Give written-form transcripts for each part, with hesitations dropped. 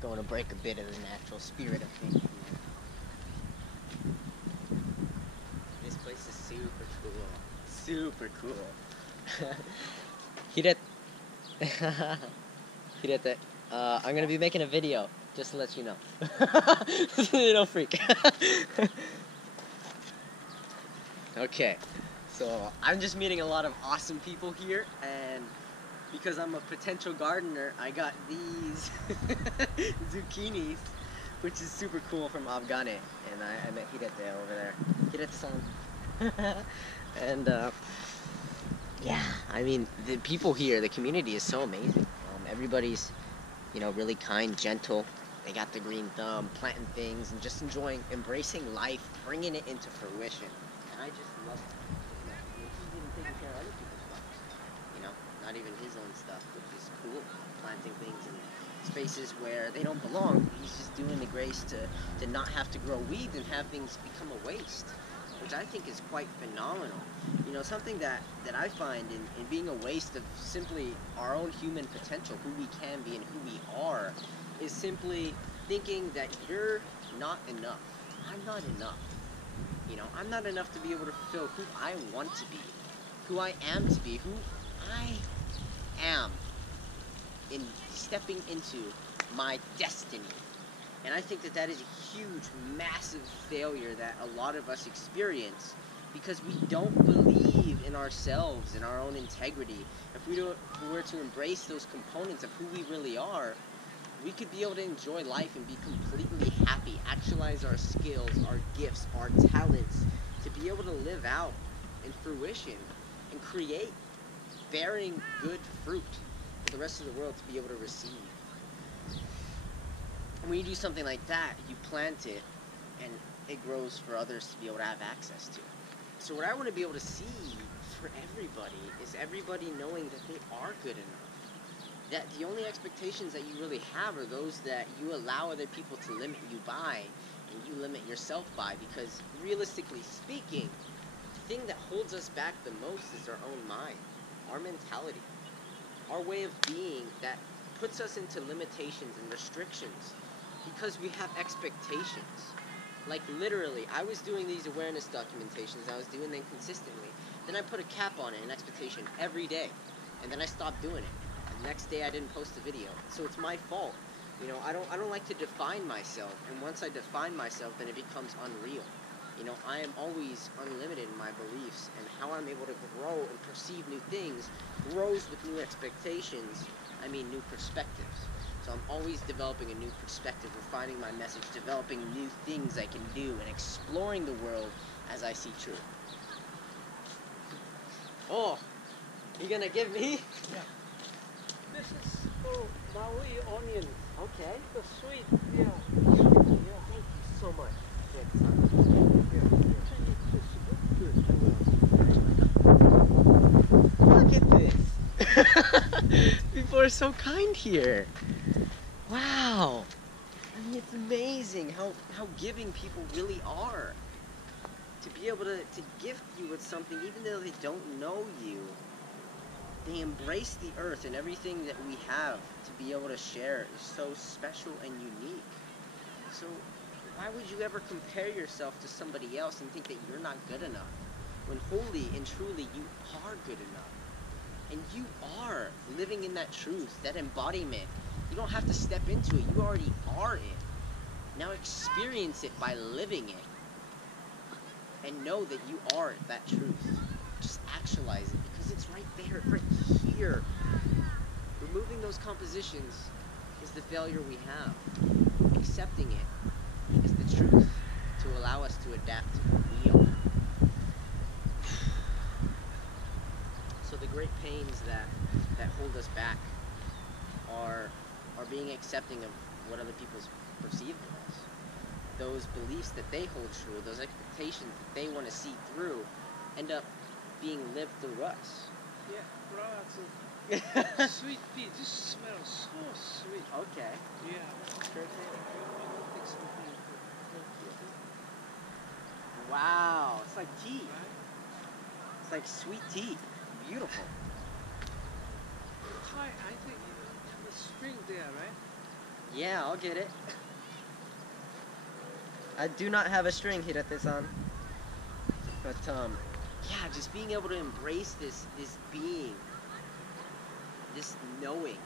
going to break a bit of the natural spirit of things here. This place is super cool. Super cool. Hirete, I'm gonna be making a video, just to let you know. Don't freak. Okay, so I'm just meeting a lot of awesome people here, and because I'm a potential gardener, I got these zucchinis, which is super cool, from Afghane, and I met Hirete over there. Hirete-san. And yeah, I mean, the people here, the community is so amazing. Everybody's, really kind, gentle. They got the green thumb, planting things, and just embracing life, bringing it into fruition. And I just love it. He's even taking care of other people's stuff. Not even his own stuff, which is cool. Planting things in spaces where they don't belong. He's just doing the grace to not have to grow weeds and have things become a waste, which I think is quite phenomenal. Something that I find in being a waste of simply our own human potential, who we can be and who we are, is simply thinking that you're not enough. I'm not enough. I'm not enough to be able to fulfill who I want to be, who I am to be, who I am in stepping into my destiny. And I think that is a huge, massive failure that a lot of us experience, because we don't believe in ourselves, in our own integrity. If we were to embrace those components of who we really are, we could be able to enjoy life and be completely happy, actualize our skills, our gifts, our talents, to be able to live out in fruition and create, bearing good fruit for the rest of the world to be able to receive. And when you do something like that, you plant it, and it grows for others to be able to have access to it. So what I want to be able to see for everybody is everybody knowing that they are good enough. That the only expectations that you really have are those that you allow other people to limit you by, and you limit yourself by, because realistically speaking, the thing that holds us back the most is our own mind, our mentality, our way of being that puts us into limitations and restrictions because we have expectations. Like literally, I was doing these awareness documentations, I was doing them consistently. Then I put a cap on it, an expectation, every day. And then I stopped doing it. And the next day I didn't post a video. So it's my fault. I don't like to define myself. And once I define myself, then it becomes unreal. I am always unlimited in my beliefs, and how I'm able to grow and perceive new things grows with new expectations, new perspectives. So I'm always developing a new perspective, refining my message, developing new things I can do, and exploring the world as I see true. Oh, you gonna give me? Yeah. This is Maui onion. Okay. The sweet, yeah. Yeah. Thank you so much. Look at this. People are so kind here. Wow. It's amazing how giving people really are. To be able to gift you with something, even though they don't know you, they embrace the earth, and everything that we have to be able to share is so special and unique. So why would you ever compare yourself to somebody else and think that you're not good enough, when wholly and truly you are good enough? And you are living in that truth, that embodiment. You don't have to step into it. You already are it. Now experience it by living it. And know that you are that truth. Just actualize it, because it's right there, right here. Removing those compositions is the failure we have. Accepting it is the truth, to allow us to adapt to who we are. So the great pains that hold us back are being accepting of what other people perceive of us. Those beliefs that they hold true, those expectations that they want to see through, end up being lived through us. Yeah, lots of sweet pea. This smells so sweet. Okay. Yeah. Sure thing. I'll take something. Wow, it's like tea. Right? It's like sweet tea. Beautiful. Hi, I think in the spring there, right? Yeah, I'll get it. I do not have a string here at this on. But yeah, just being able to embrace this being, this knowing,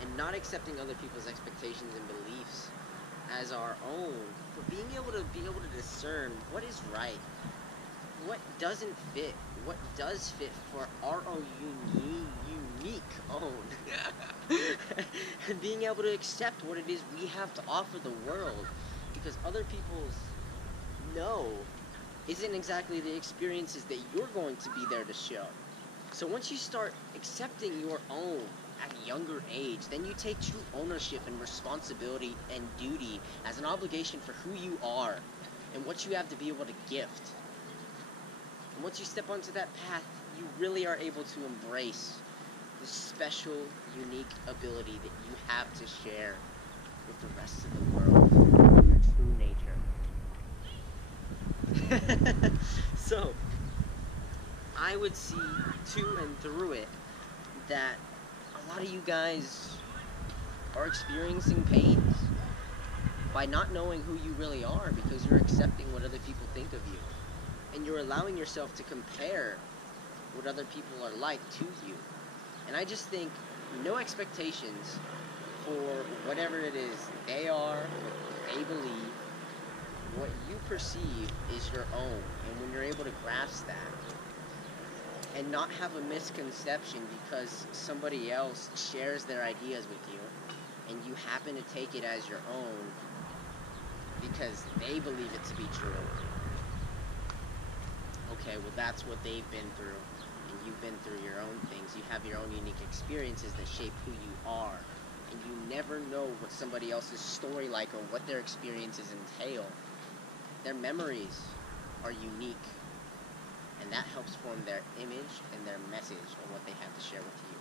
and not accepting other people's expectations and beliefs as our own, but being able to discern what is right, what doesn't fit, what does fit for our own unique own, and being able to accept what it is we have to offer the world, because other people's no isn't exactly the experiences that you're going to be there to show. So once you start accepting your own at a younger age, then you take true ownership and responsibility and duty as an obligation for who you are and what you have to be able to gift. And once you step onto that path, you really are able to embrace this special, unique ability that you have to share with the rest of the world, your true nature. So, I would see to and through it that a lot of you guys are experiencing pains by not knowing who you really are, because you're accepting what other people think of you. And you're allowing yourself to compare what other people are like to you. And I just think no expectations for whatever it is they are, what they believe. What you perceive is your own. And when you're able to grasp that and not have a misconception because somebody else shares their ideas with you and you happen to take it as your own because they believe it to be true. Okay, well that's what they've been through, and you've been through your own things. You have your own unique experiences that shape who you are, and you never know what somebody else's story like or what their experiences entail. Their memories are unique, and that helps form their image and their message on what they have to share with you.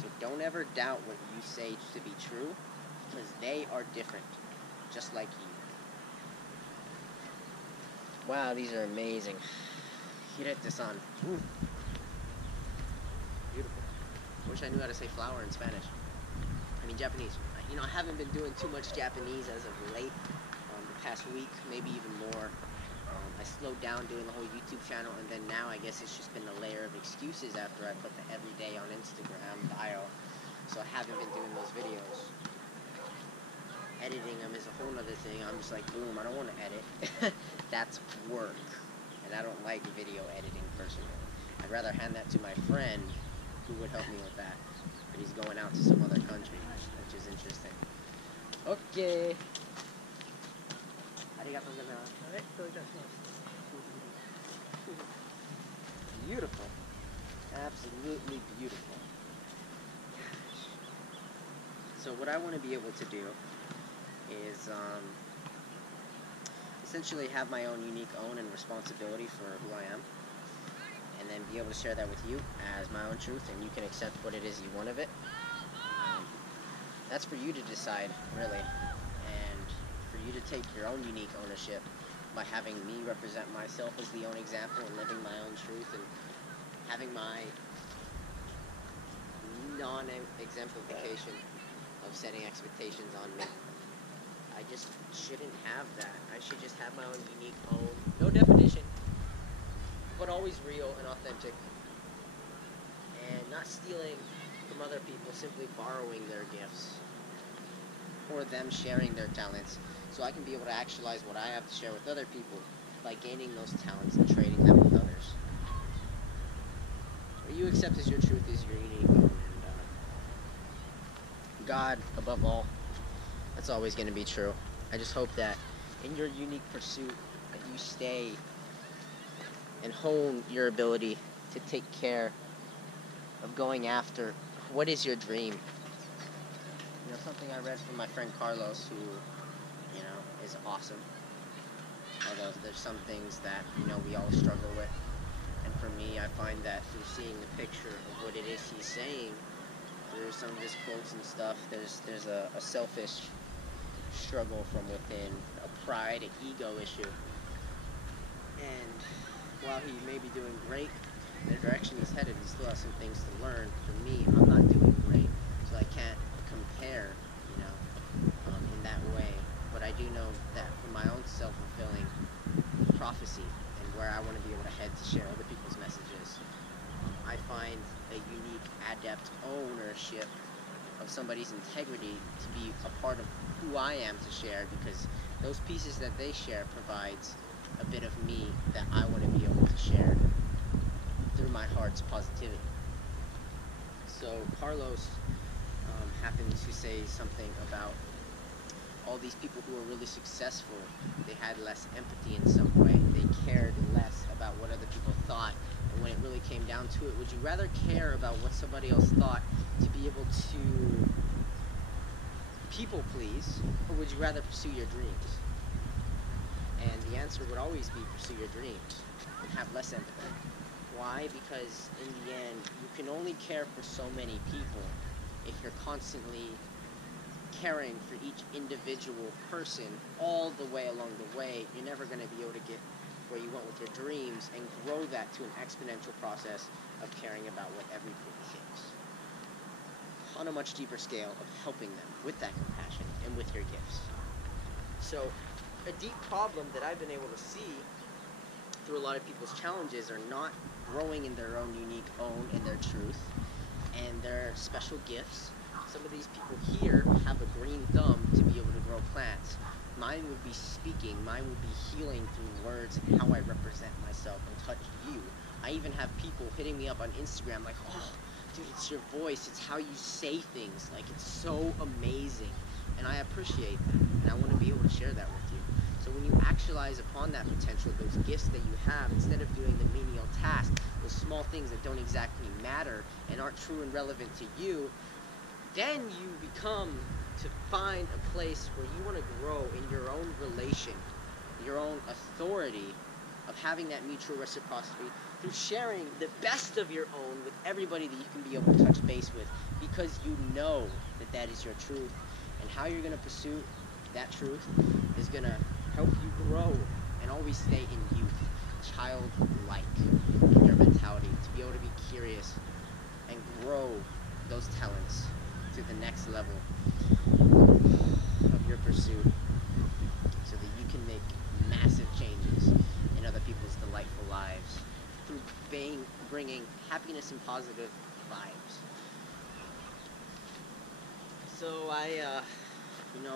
So don't ever doubt what you say to be true, because they are different, just like you. Wow, these are amazing. Hirete-san. Beautiful. Wish I knew how to say flower in Spanish. I mean Japanese. You know, I haven't been doing too much Japanese as of late. The past week, maybe even more. I slowed down doing the whole YouTube channel, and then now I guess it's just been a layer of excuses after I put the everyday on Instagram bio. So I haven't been doing those videos. Editing them is a whole other thing. I'm just like, boom, I don't want to edit. That's work. And I don't like video editing personally. I'd rather hand that to my friend who would help me with that. But he's going out to some other country, which is interesting. Okay. Beautiful. Absolutely beautiful. So what I want to be able to do is essentially have my own unique own and responsibility for who I am, and then be able to share that with you as my own truth, and you can accept what it is you want of it. That's for you to decide, really, and for you to take your own unique ownership by having me represent myself as the own example and living my own truth and having my non-exemplification of setting expectations on me. I just shouldn't have that. I should just have my own unique own, no definition, but always real and authentic, and not stealing from other people, simply borrowing their gifts or them sharing their talents, so I can be able to actualize what I have to share with other people by gaining those talents and trading them with others. What you accept as your truth is your unique own, and God above all. That's always going to be true. I just hope that in your unique pursuit that you stay and hone your ability to take care of going after what is your dream. You know, something I read from my friend Carlos, who, you know, is awesome. Although there's some things that, you know, we all struggle with. And for me, I find that through seeing the picture of what it is he's saying, through some of his quotes and stuff, there's a selfish struggle from within, a pride and ego issue. And while he may be doing great in the direction he's headed, he still has some things to learn. For me, I'm not doing great, so I can't compare, you accept ownership of somebody's integrity to be a part of who I am to share, because those pieces that they share provides a bit of me that I want to be able to share through my heart's positivity. So Carlos happened to say something about all these people who were really successful. They had less empathy in some way. They cared less about what other people thought. And when it really came down to it, would you rather care about what somebody else thought to be able to people please, or would you rather pursue your dreams? And the answer would always be pursue your dreams and have less empathy. Why? Because in the end, you can only care for so many people if you're constantly caring for each individual person all the way along the way. You're never going to be able to get where you want with your dreams and grow that to an exponential process of caring about what everybody thinks on a much deeper scale of helping them with that compassion and with your gifts. So a deep problem that I've been able to see through a lot of people's challenges are not growing in their own unique own and their truth and their special gifts. Some of these people here have a green thumb to be able to grow plants. Mine would be speaking. Mine would be healing through words and how I represent myself and touch you. I even have people hitting me up on Instagram like, oh, dude, it's your voice. It's how you say things. Like, it's so amazing. And I appreciate that. And I want to be able to share that with you. So when you actualize upon that potential, those gifts that you have, instead of doing the menial task, those small things that don't exactly matter and aren't true and relevant to you, then you become to find a place where you want to grow in your own relation, your own authority of having that mutual reciprocity through sharing the best of your own with everybody that you can be able to touch base with, because you know that that is your truth. And how you're going to pursue that truth is going to help you grow and always stay in youth, childlike in your mentality, to be able to be curious and grow those talents to the next level of your pursuit, so that you can make massive changes in other people's delightful lives through bringing happiness and positive vibes. So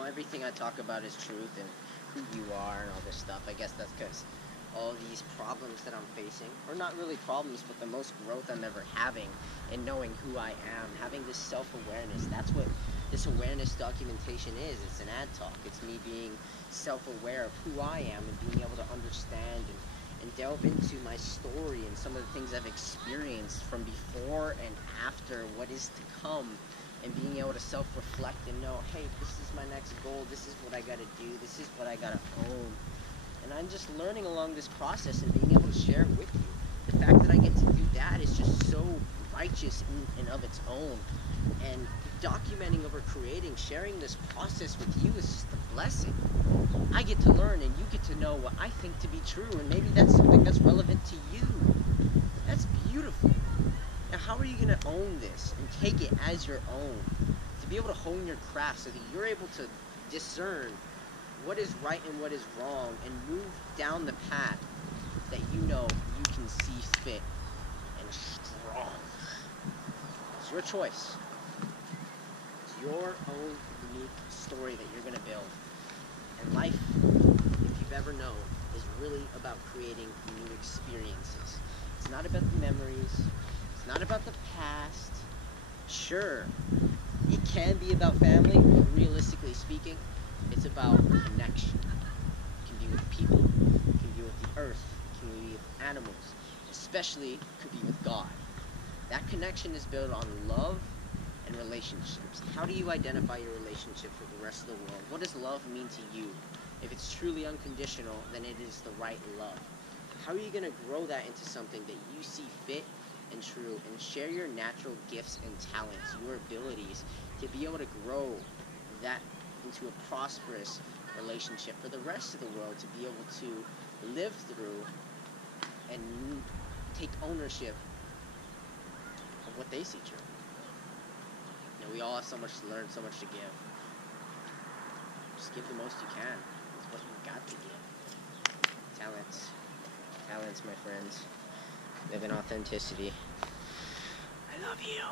everything I talk about is truth and who you are and all this stuff. I guess that's because all these problems that I'm facing, or not really problems, but the most growth I'm ever having in knowing who I am, having this self-awareness. That's what this awareness documentation is. It's an ad talk. It's me being self-aware of who I am and being able to understand and delve into my story and some of the things I've experienced from before and after, what is to come, and being able to self-reflect and know, hey, this is my next goal, this is what I gotta do, this is what I gotta own. And I'm just learning along this process and being able to share it with you. The fact that I get to do that is just so righteous in and of its own. And documenting over creating, sharing this process with you is just a blessing. I get to learn and you get to know what I think to be true, and maybe that's something that's relevant to you. That's beautiful. Now, how are you going to own this and take it as your own? To be able to hone your craft so that you're able to discern what is right and what is wrong and move down the path that you know you can see fit and strong. It's your choice. It's your own unique story that you're going to build. And life, if you've ever known, is really about creating new experiences. It's not about the memories. It's not about the past. Sure, it can be about family, but realistically speaking, it's about connection. It can be with people, it can be with the earth, it can be with animals, especially it could be with God. That connection is built on love and relationships. How do you identify your relationships with the rest of the world? What does love mean to you? If it's truly unconditional, then it is the right love. How are you going to grow that into something that you see fit and true, and share your natural gifts and talents, your abilities, to be able to grow that into a prosperous relationship for the rest of the world to be able to live through and take ownership of what they see true. You know, we all have so much to learn, so much to give. Just give the most you can with what you got to give. Talents, my friends. Live in authenticity. I love you.